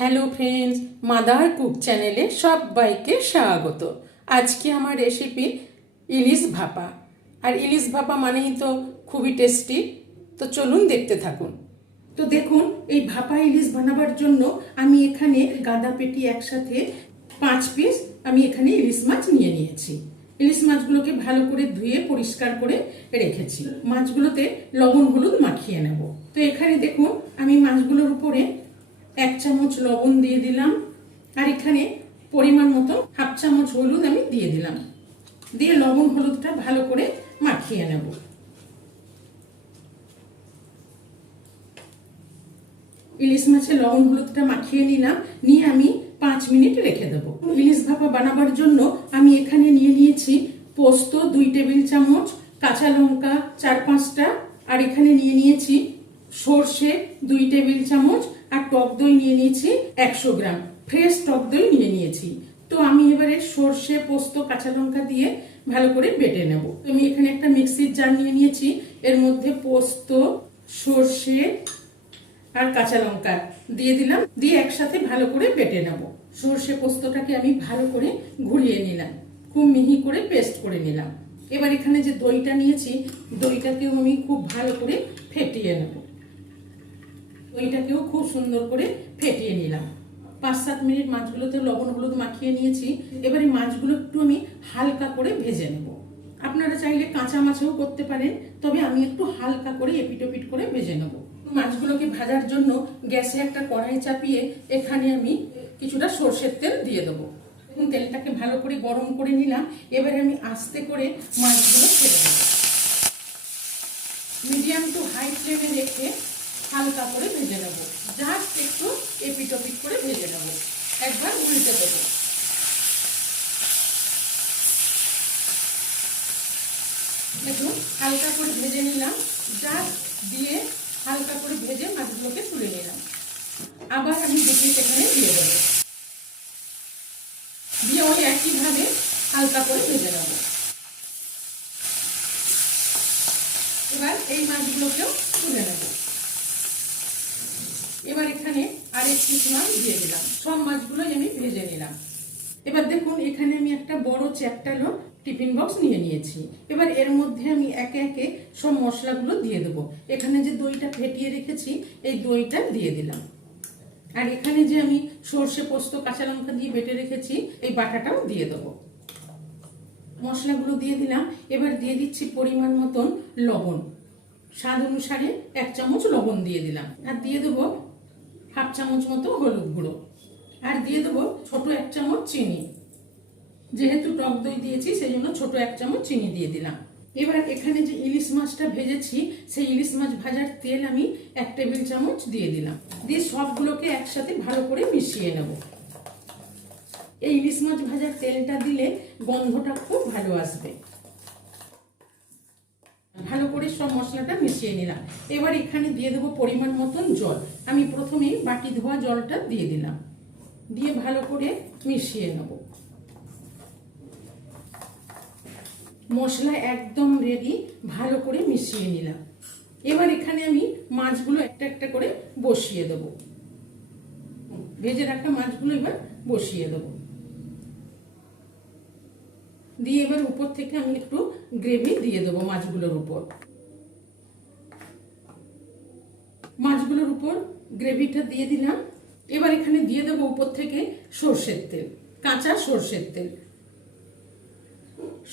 Hello friends, mother cook চ্যানেলে সবাইকে স্বাগত। আজকে আমার রেসিপি ইলিশ ভাপা। আর ইলিশ ভাপা মানেই তো খুবই টেস্টি তো চলুন দেখতে থাকুন। তো দেখুন, এই ভাপা ইলিশ বানাবার জন্য আমি এখানে গাঁদা পেটি একসাথে পাঁচ পিস আমি এখানে ইলিশ মাছ নিয়ে নিয়েছি। ইলিশ মাছগুলোকে ভালো করে ধুয়ে পরিষ্কার করে রেখেছি। মাছগুলোতে লবণ হলুদ মাখিয়ে নেব। তো এখানে দেখুন, আমি মাছগুলোর উপরে এক চামচ লবণ দিয়ে দিলাম, আর এখানে পরিমাণ মতো হাফ চামচ হলুদ আমি দিয়ে দিলাম। দিয়ে লবণ হলুদটা ভালো করে মাখিয়ে নেব। ইলিশ মাছে লবণ হলুদটা মাখিয়ে নিলাম, নিয়ে আমি পাঁচ মিনিট রেখে দেবো। ইলিশ ভাপা বানাবার জন্য আমি এখানে নিয়ে নিয়েছি পোস্ত দুই টেবিল চামচ, কাঁচা লঙ্কা চার পাঁচটা, আর এখানে নিয়ে নিয়েছি সর্ষে দুই টেবিল চামচ আর টক দই নিয়ে নিয়েছি একশো গ্রাম। ফ্রেশ টক দই নিয়ে নিয়েছি। তো আমি এবারে সর্ষে, পোস্ত, কাঁচা লঙ্কা দিয়ে ভালো করে বেটে নেব। আমি এখানে একটা মিক্সির জার নিয়ে নিয়েছি। এর মধ্যে পোস্ত, সর্ষে আর কাঁচা লঙ্কা দিয়ে দিলাম। দিয়ে একসাথে ভালো করে বেটে নেব। সর্ষে, পোস্তটাকে আমি ভালো করে ঘুরিয়ে নিলাম। খুব মিহি করে পেস্ট করে নিলাম। এবার এখানে যে দইটা নিয়েছি, দইটাকেও আমি খুব ভালো করে ফেটিয়ে নেব। দইটাকেও খুব সুন্দর করে ফেটিয়ে নিলাম। পাঁচ সাত মিনিট মাছগুলোতে লবণ, হলুদ মাখিয়ে নিয়েছি। এবার মাছগুলো একটু আমি হালকা করে ভেজে নেব। আপনারা চাইলে কাঁচা মাছেও করতে পারেন, তবে আমি একটু হালকা করে এপিটোপিট করে ভেজে নেব। মাছগুলোকে ভাজার জন্য গ্যাসে একটা কড়াই চাপিয়ে এখানে আমি কিছুটা সর্ষের তেল দিয়ে দেবো। তেলটাকে ভালো করে গরম করে নিলাম। এবারে আমি আস্তে করে মাছগুলো ছেড়ে দেবো। মিডিয়াম টু হাই ফ্লেমে রেখে হালকা করে ভেজে নেব। জাস্ট একটু এপিটোপিট করে ভেজে নেব। একবার উল্টে দেবো। দেখুন, হালকা করে ভেজে নিলাম। জাস্ট দিয়ে হালকা করে ভেজে মাছগুলোকে তুলে নিলাম। আবার আমি দুটি সেখানে দিয়ে দেবো। দিয়ে ওই একইভাবে হালকা করে ভেজে নেব। এবার এই মাছগুলোকেও তুলে নেব। এবার এখানে আরেক পিস মাছ দিয়ে দিলাম। সব মাছগুলোই আমি ভেজে নিলাম। এবার দেখুন, এখানে আমি একটা বড় চ্যাপটালো টিফিন বক্স নিয়ে নিয়েছি। এবার এর মধ্যে আমি একে একে সব মশলাগুলো দিয়ে দেবো। এখানে যে দইটা ফেটিয়ে রেখেছি, এই দইটা দিয়ে দিলাম। আর এখানে যে আমি সর্ষে পোস্ত, কাঁচা লঙ্কা দিয়ে বেটে রেখেছি, এই বাটাটাও দিয়ে দেবো। মশলাগুলো দিয়ে দিলাম। এবার দিয়ে দিচ্ছি পরিমাণ মতন লবণ। স্বাদ অনুসারে এক চামচ লবণ দিয়ে দিলাম। আর দিয়ে দেবো হাফ চামচ মতো হলুদ গুঁড়ো। আর দিয়ে দেবো ছোট এক চামচ চিনি। যেহেতু টক দই দিয়েছি, সেই জন্য ছোট এক চামচ চিনি দিয়ে দিলাম। এবার এখানে যে ইলিশ মাছটা ভেজেছি, সেই ইলিশ মাছ ভাজার তেল আমি এক টেবিল চামচ দিয়ে দিলাম। দিয়ে সবগুলোকে একসাথে ভালো করে মিশিয়ে নেব। এই ইলিশ মাছ ভাজার তেলটা দিলে গন্ধটা খুব ভালো আসবে। করে সব মশলাটা মিশিয়ে নিলাম। এবার এখানে দিয়ে দেবো পরিমাণ মতন জল। আমি প্রথমেই বাটি ধোয়া জলটা দিয়ে দিলাম। দিয়ে ভালো করে মিশিয়ে নেব। মশলা একদম রেডি ভালো করে মিশিয়ে নিলাম। এবার এখানে আমি মাছগুলো একটা একটা করে বসিয়ে দেব। ভেজে রাখা মাছগুলো এবার বসিয়ে দেব। দিয়ে এবার উপর থেকে আমি একটু গ্রেভি দিয়ে দেবো মাছগুলোর উপর। মাছগুলোর উপর গ্রেভিটা দিয়ে দিলাম। এবার এখানে দিয়ে দেবো উপর থেকে সর্ষের তেল, কাঁচা সর্ষের তেল।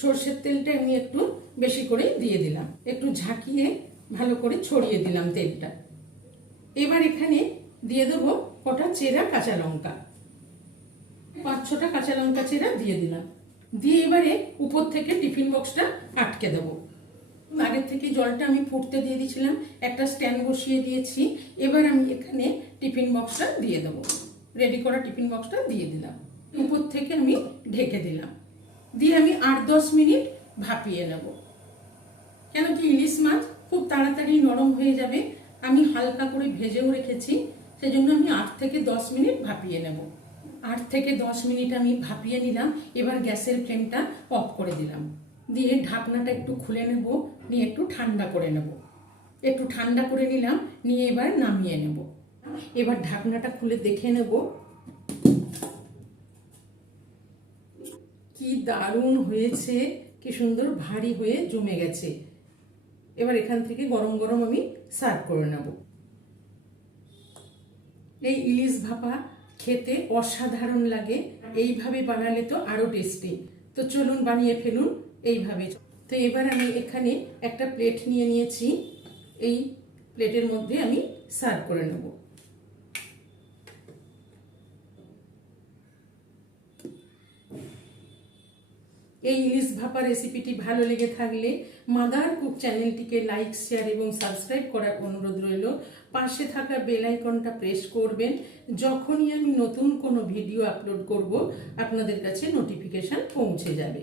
সর্ষের তেলটা আমি একটু বেশি করে দিয়ে দিলাম। একটু ঝাঁকিয়ে ভালো করে ছড়িয়ে দিলাম তেলটা। এবার এখানে দিয়ে দেবো কটা চেরা কাঁচা লঙ্কা। পাঁচ ছটা কাঁচা লঙ্কা চেরা দিয়ে দিলাম। দিয়ে এবারে উপর থেকে টিফিন বক্সটা আটকে দেবো। আগের থেকে জলটা আমি ফুটতে দিয়ে দিয়েছিলাম, একটা স্ট্যান্ড বসিয়ে দিয়েছি, এবার আমি এখানে টিফিন বক্সটা দিয়ে দেবো। রেডি করা টিফিন বক্সটা দিয়ে দিলাম। উপর থেকে আমি ঢেকে দিলাম। দিয়ে আমি আট দশ মিনিট ভাপিয়ে নেব। কেন কি ইলিশ মাছ খুব তাড়াতাড়ি নরম হয়ে যাবে, আমি হালকা করে ভেজেও রেখেছি সেই জন্য আমি আট থেকে দশ মিনিট ভাপিয়ে নেব। আট থেকে দশ মিনিট আমি ভাপিয়ে নিলাম, এবার গ্যাসের ফ্লেমটা অফ করে দিলাম। দিয়ে ঢাকনাটা একটু খুলে নেব, নিয়ে একটু ঠান্ডা করে নেব। একটু ঠান্ডা করে নিলাম, নিয়ে এবার নামিয়ে নেব। এবার ঢাকনাটা খুলে দেখে নেব। কি দারুণ হয়েছে, কি সুন্দর ভারী হয়ে জমে গেছে। এবার এখান থেকে গরম গরম আমি সার্ভ করে নেব। এই ইলিশ ভাপা খেতে অসাধারণ লাগে, এইভাবে বানালে তো আরও টেস্টি তো চলুন বানিয়ে ফেলুন এইভাবে। তো এবার আমি এখানে একটা প্লেট নিয়ে নিয়েছি। এই প্লেটের মধ্যে আমি সার্ভ করে নেব। এই ইলিশ ভাপা রেসিপিটি ভালো লেগে থাকলে মাদার কুক চ্যানেলটিকে লাইক শেয়ার এবং সাবস্ক্রাইব করার অনুরোধ রইল। পাশে থাকা বেল আইকনটা প্রেস করবেন। যখনই আমি নতুন কোনো ভিডিও আপলোড করব, আপনাদের কাছে নোটিফিকেশন পৌঁছে যাবে।